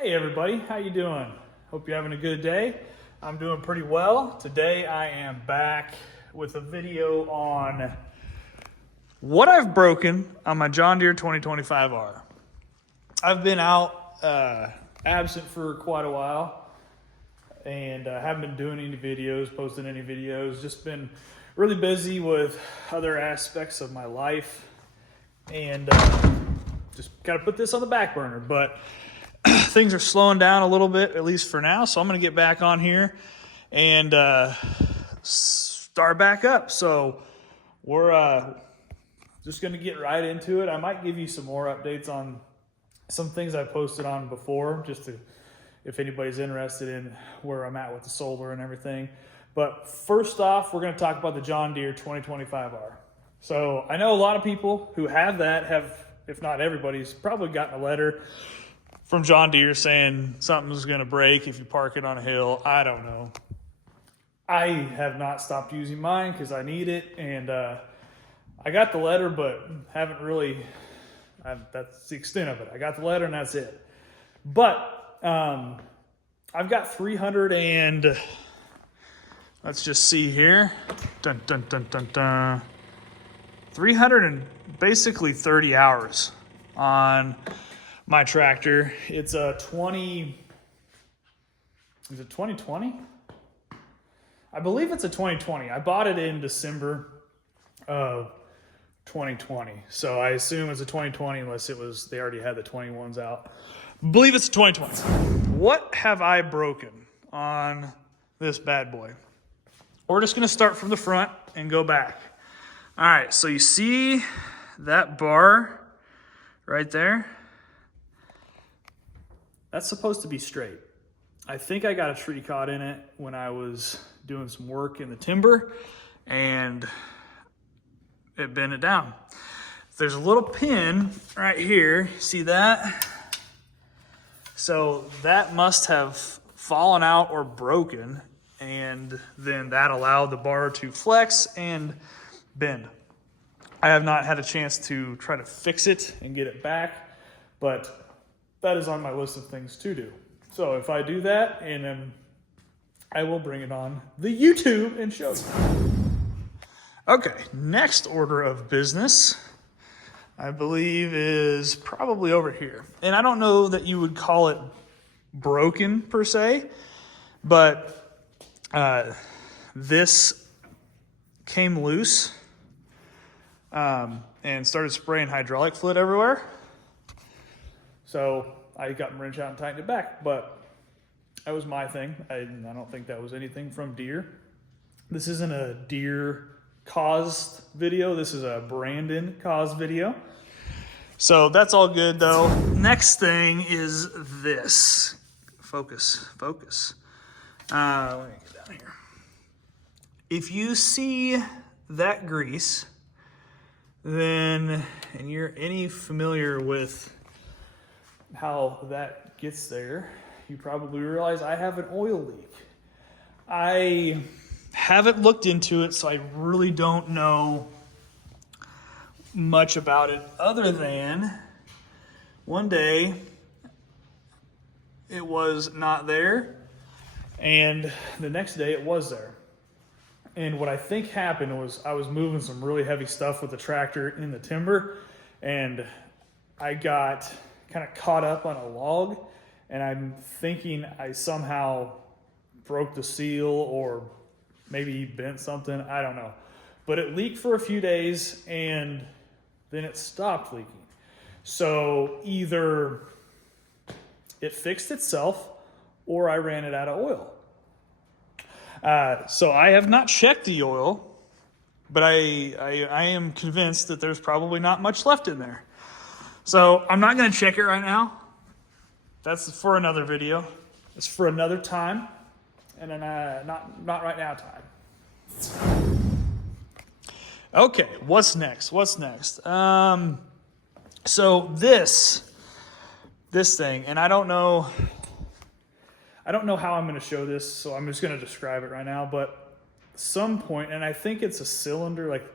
Hey everybody, how you doing? Hope you're having a good day. I'm doing pretty well. Today I am back with a video on what I've broken on my John Deere 2025r. I've been out absent for quite a while and haven't been doing any videos, posting any videos, just been really busy with other aspects of my life and just gotta put this on the back burner, but things are slowing down a little bit, at least for now. So I'm going to get back on here and start back up. So we're just going to get right into it. I might give you some more updates on some things I posted on before, just to, if anybody's interested in where I'm at with the solar and everything. But first off, we're going to talk about the John Deere 2025r. So I know a lot of people who have that have, if not everybody's probably gotten a letter from John Deere saying something's going to break if you park it on a hill. I don't know. I have not stopped using mine because I need it, and I got the letter, but haven't really, that's the extent of it. I got the letter and that's it. But I've got 300 and, let's just see here, 300 and basically 30 hours on my tractor. It's a 2020? I believe it's a 2020. I bought it in December of 2020. So I assume it's a 2020 unless it was, they already had the 21s out. I believe it's a 2020. What have I broken on this bad boy? We're just gonna start from the front and go back. All right, so you see that bar right there? That's supposed to be straight. I think I got a tree caught in it when I was doing some work in the timber and it bent it down. There's a little pin right here, see that? So that must have fallen out or broken, and then that allowed the bar to flex and bend. I have not had a chance to try to fix it and get it back, but that is on my list of things to do. So if I do that, and I will bring it on the YouTube and show you. Okay, next order of business, I believe is probably over here. And I don't know that you would call it broken per se, but this came loose and started spraying hydraulic fluid everywhere. So I got my wrench out and tightened it back, but that was my thing. I don't think that was anything from Deere. This isn't a Deere caused video. This is a Brandon caused video. So that's all good though. Next thing is this. Focus. Let me get down here. If you see that grease, then, and you're any familiar with how that gets there, you probably realize I have an oil leak. I haven't looked into it, so I really don't know much about it other than one day it was not there and the next day it was there. And what I think happened was I was moving some really heavy stuff with the tractor in the timber, and I got kind of caught up on a log, and I'm thinking I somehow broke the seal or maybe bent something, I don't know. But it leaked for a few days and then it stopped leaking. So either it fixed itself or I ran it out of oil. So I have not checked the oil, but I am convinced that there's probably not much left in there. So I'm not going to check it right now. That's for another video. It's for another time, and then not right now time. Okay, what's next? So this thing, and I don't know how I'm going to show this, so I'm just going to describe it right now. But some point, and I think it's a cylinder, like,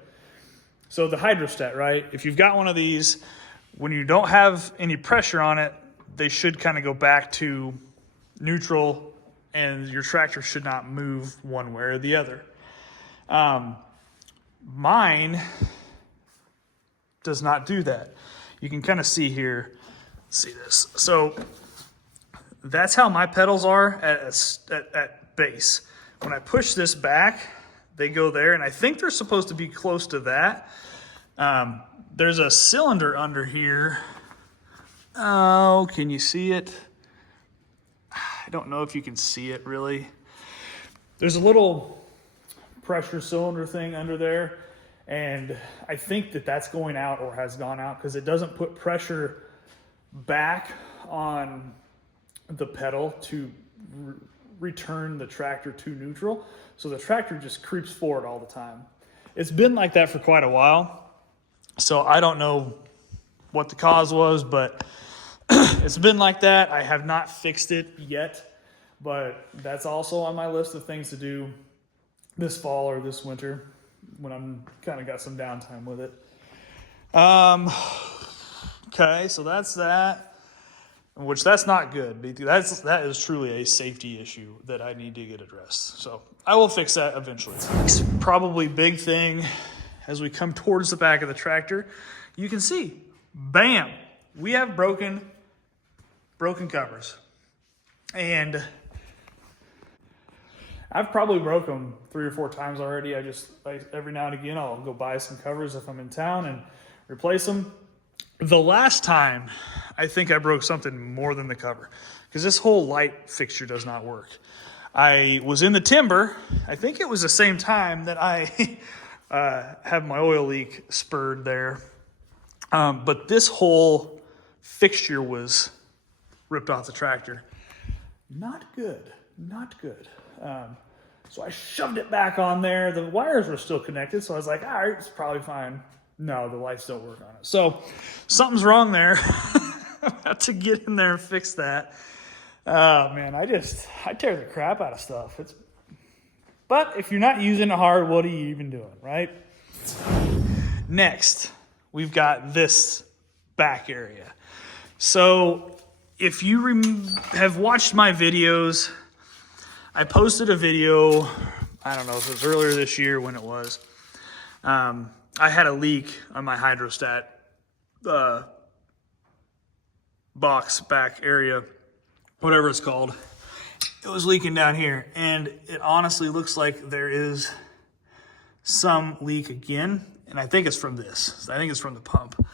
so the hydrostat, right? If you've got one of these, when you don't have any pressure on it, they should kind of go back to neutral, and your tractor should not move one way or the other. Mine does not do that. You can kind of see here, see this. So that's how my pedals are at base. When I push this back, they go there, and I think they're supposed to be close to that. There's a cylinder under here. Oh, can you see it? I don't know if you can see it really. There's a little pressure cylinder thing under there, and I think that that's going out or has gone out because it doesn't put pressure back on the pedal to return the tractor to neutral. So the tractor just creeps forward all the time. It's been like that for quite a while. So I don't know what the cause was, but it's been like that. I have not fixed it yet, but that's also on my list of things to do this fall or this winter when I'm kind of got some downtime with it. Okay, so that's that. Which that's not good. That is truly a safety issue that I need to get addressed. So I will fix that eventually. Next, probably big thing as we come towards the back of the tractor, you can see, bam, we have broken covers. And I've probably broke them 3 or 4 times already. Every now and again, I'll go buy some covers if I'm in town and replace them. The last time, I think I broke something more than the cover because this whole light fixture does not work. I was in the timber. I think it was the same time that I had my oil leak spurred there. But this whole fixture was ripped off the tractor. Not good, not good. So I shoved it back on there. The wires were still connected, so I was like, all right, it's probably fine. No, the lights don't work on it. So something's wrong there. I have to get in there and fix that. Oh man, I tear the crap out of stuff. But if you're not using it hard, what are you even doing, right? Next, we've got this back area. So if you have watched my videos, I posted a video, I don't know if it was earlier this year when it was. I had a leak on my hydrostat box back area, whatever it's called. It was leaking down here, and it honestly looks like there is some leak again, and I think it's from this. I think it's from the pump.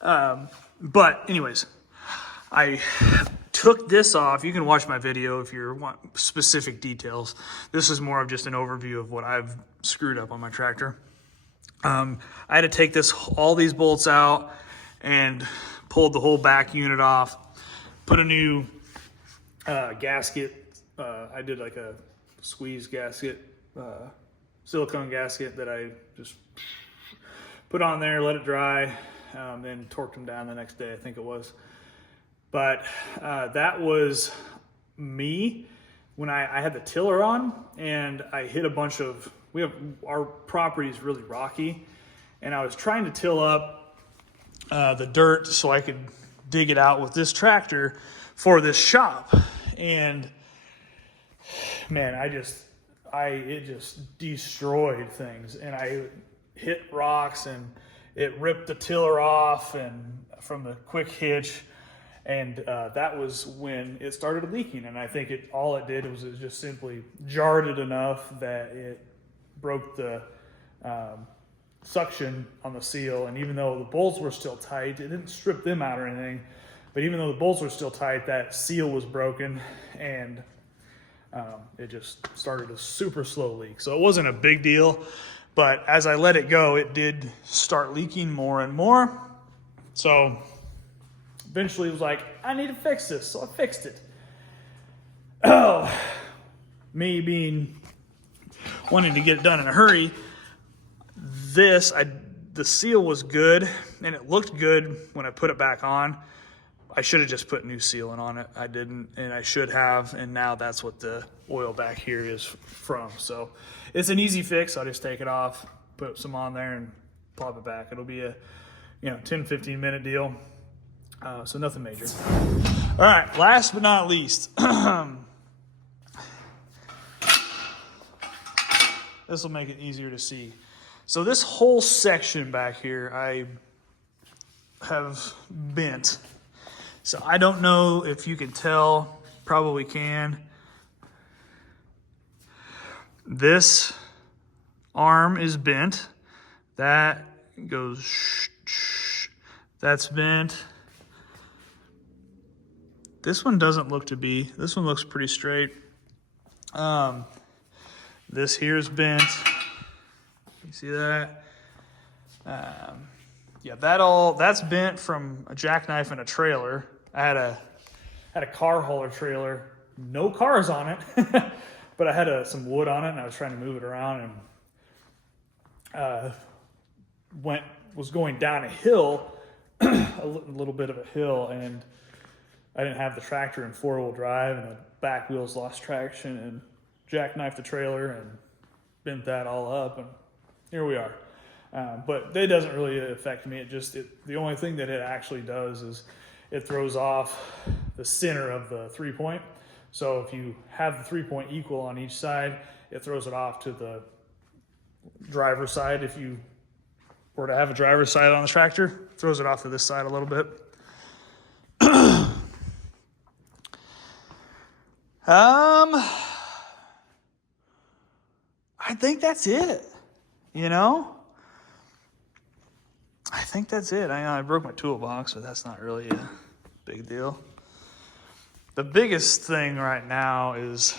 But anyways, I took this off. You can watch my video if you want specific details. This is more of just an overview of what I've screwed up on my tractor. I had to take all these bolts out and pulled the whole back unit off, put a new gasket. I did like a squeeze gasket, silicone gasket that I just put on there, let it dry, then torqued them down the next day, I think it was. But that was me when I had the tiller on, and I hit a bunch of, our property is really rocky, and I was trying to till up the dirt so I could dig it out with this tractor for this shop. And man, it just destroyed things, and I hit rocks, and it ripped the tiller off and from the quick hitch. And that was when it started leaking, and I think all it did was it just simply jarred it enough that it broke the suction on the seal. And even though the bolts were still tight, it didn't strip them out or anything, but even though the bolts were still tight, that seal was broken, and it just started a super slow leak. So it wasn't a big deal, but as I let it go, it did start leaking more and more. So eventually it was like, I need to fix this. So I fixed it. Oh, me wanting to get it done in a hurry. The seal was good, and it looked good when I put it back on. I should have just put new sealant on it. I didn't, and I should have, and now that's what the oil back here is from. So it's an easy fix. I'll just take it off, put some on there, and plop it back. It'll be a 10-15 minute deal. So nothing major. All right, last but not least. This will make it easier to see. So this whole section back here, I have bent. So I don't know if you can tell, probably can. This arm is bent. That goes, that's bent. This one doesn't look to be, this one looks pretty straight. This here is bent. You see that? Yeah, that's bent from a jackknife and a trailer. I had a car hauler trailer, no cars on it, but I had some wood on it, and I was trying to move it around, and was going down a hill, a little bit of a hill, and I didn't have the tractor in 4-wheel drive, and the back wheels lost traction, and jackknifed the trailer and bent that all up, and here we are. But it doesn't really affect me. The only thing that it actually does is it throws off the center of the 3-point. So if you have the 3-point equal on each side, it throws it off to the driver's side. If you were to have a driver's side on the tractor, it throws it off to this side a little bit. I think that's it, you know? I think that's it. I broke my toolbox, but that's not really a big deal. The biggest thing right now is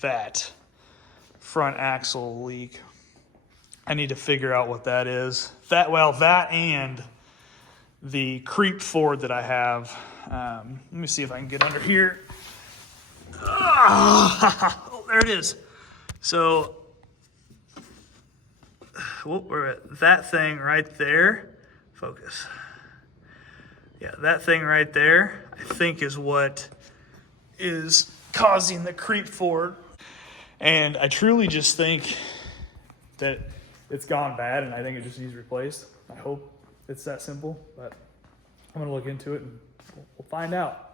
that front axle leak. I need to figure out what that is. That and the creep Ford that I have. Let me see if I can get under here. Oh, there it is. So, we're at that thing right there. Focus. Yeah, that thing right there, I think, is what is causing the creep Ford. And I truly just think that it's gone bad, and I think it just needs replaced. I hope it's that simple, but I'm going to look into it, and we'll find out.